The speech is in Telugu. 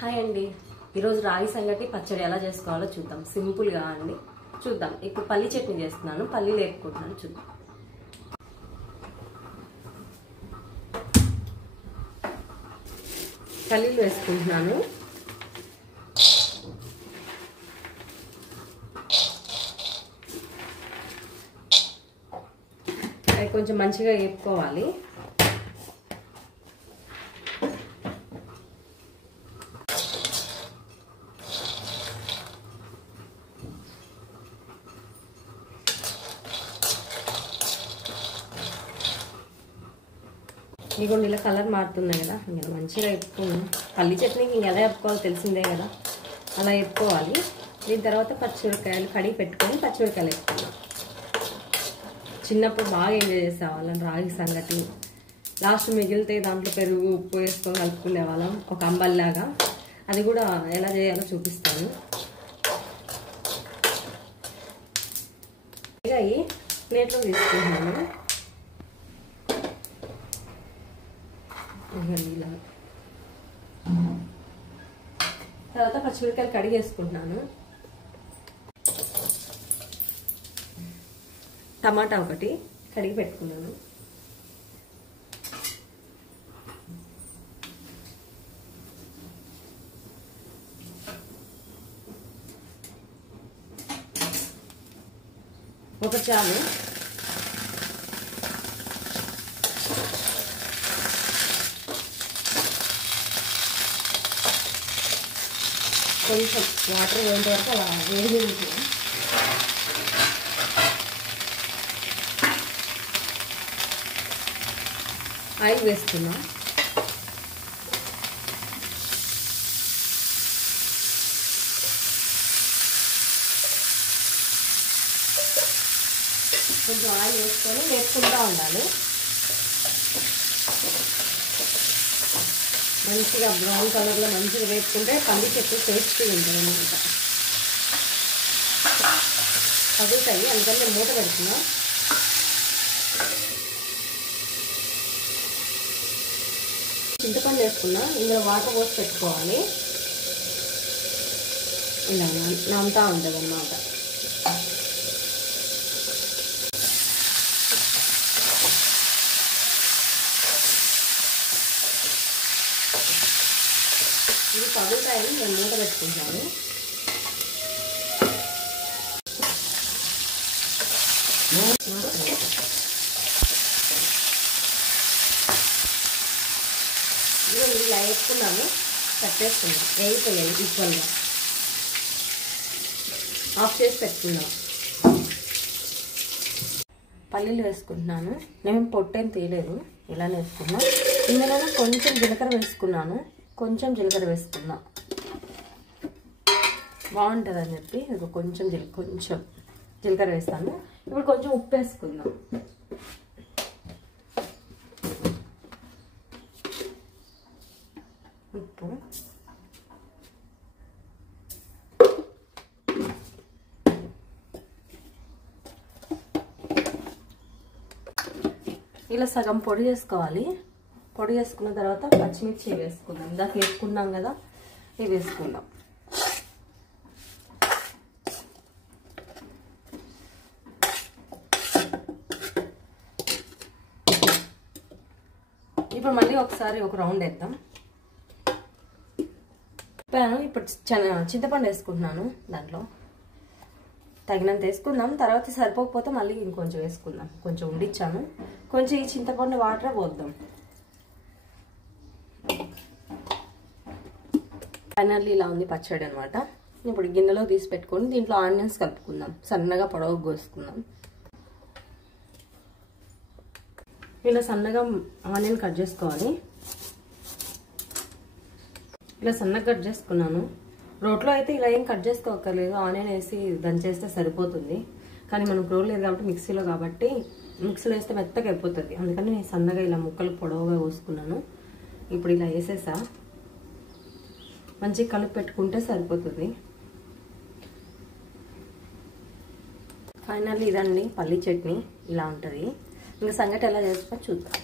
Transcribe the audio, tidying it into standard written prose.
హాయ్ అండి, ఈరోజు రాగి సంగటి పచ్చడి ఎలా చేసుకోవాలో చూద్దాం. సింపుల్గా అండి చూద్దాం. ఇప్పుడు పల్లి చట్నీ చేస్తున్నాను, పల్లీలు వేపుకుంటున్నాను. చూద్దాం. పల్లీలు వేసుకుంటున్నాను. అవి కొంచెం మంచిగా వేపుకోవాలి. ఇదిగోండి ఇలా కలర్ మారుతున్నాయి కదా, ఇంకా మంచిగా వేపుకున్నాం. పల్లి చట్నీకి ఇంక ఎలా వేపుకోవాలో తెలిసిందే కదా, అలా వేపుకోవాలి. దీని తర్వాత పచ్చిమిరపకాయలు కడిగి పెట్టుకొని పచ్చిమిరపకాయలు వేపుకున్నాం. చిన్నప్పుడు బాగా ఎంజాయ్ చేసేవాళ్ళం రాగి సంగటి. లాస్ట్ మిగిలితే దాంట్లో పెరుగు ఉప్పు వేసుకొని కలుపుకునే వాళ్ళం ఒక అంబల్లాగా. అది కూడా ఎలా చేయాలో చూపిస్తాను. ఇక ఈ ప్లేట్లో తీసుకుంటున్నాను. ఇలా తర్వాత పచ్చిమిరపకాయలు కడిగి వేసుకుంటున్నాను. టమాటా ఒకటి కడిగి పెట్టుకున్నాను. ఒక చాలు. కొంచెం వాటర్ వేంత వరకు అలా వేడి ఉంటుంది. ఆయిల్ వేస్తున్నా. కొంచెం ఆయిల్ వేసుకొని వేసుకుంటూ ఉండాలి. మంచిగా బ్రౌన్ కలర్లో మంచిగా వేసుకుంటే పల్లి చట్నీ టేస్టీగా ఉంటుంది అన్నమాట. పగులుతాయి, అందుకని నేను మూత పెడుతున్నా. చింతపండు వేసుకున్నా. ఇందులో వాటర్ పోసి పెట్టుకోవాలి. ఇలా నాంతా ఉంటుంది అన్నమాట. ఇది పగులుతాయని నేను మూత పెట్టుకుంటాను. ఇలా వేసుకున్నాను, కట్టేసుకున్నాను. వేగిపోయాయి ఈక్వల్గా. ఆఫ్ చేసి పెట్టుకున్నాను. పల్లీలు వేసుకుంటున్నాను. నేను పొట్టేం తీయలేదు, ఇలానే వేసుకున్నా. ఇందులో కొంచెం జీలకర్ర వేసుకున్నాను. కొంచెం జీలకర్ర వేసుకున్నా బాగుంటుందని చెప్పి కొంచెం జీలకర్ర వేస్తాను. ఇప్పుడు కొంచెం ఉప్పు వేసుకుందాం. ఉప్పు ఇలా సగం పొడి చేసుకోవాలి. పొడి వేసుకున్న తర్వాత పచ్చిమిర్చి వేసుకుందాం. ఇందాక వేసుకున్నాం కదా, ఇవి వేసుకుందాం. ఇప్పుడు మళ్ళీ ఒకసారి ఒక రౌండ్ వేద్దాం. ఇప్పుడు చింతపండు వేసుకుంటున్నాను. దాంట్లో తగినంత వేసుకుందాం. తర్వాత సరిపోకపోతే మళ్ళీ ఇంకొంచెం వేసుకుందాం. కొంచెం ఉండిచ్చాను. కొంచెం ఈ చింతపండు వాటర్ పోద్దాం. ఫైనల్లీ ఇలా ఉంది పచ్చడి అనమాట. ఇప్పుడు గిన్నెలో తీసి పెట్టుకొని దీంట్లో ఆనియన్స్ కలుపుకుందాం. సన్నగా పొడవు కోసుకుందాం. ఇలా సన్నగా ఆనియన్ కట్ చేసుకోవాలి. ఇలా సన్నగా కట్ చేసుకున్నాను. రోట్లో అయితే ఇలా ఏం కట్ చేసుకోక్కర్లేదు, ఆనియన్ వేసి దంచేస్తే సరిపోతుంది. కానీ మనం రోల్ లేదు కాబట్టి మిక్సీలో, కాబట్టి మిక్సీలో వేస్తే మెత్తగా అయిపోతుంది. అందుకని నేను సన్నగా ఇలా ముక్కలు పొడవుగా కోసుకున్నాను. ఇప్పుడు ఇలా వేసేసా. మంచిగా కలిపి పెట్టుకుంటే సరిపోతుంది. ఫైనల్లీ ఇదండి పల్లి చట్నీ. ఇలా ఉంటుంది. ఇంకా సంగటి ఎలా చేసుకో చూద్దాం.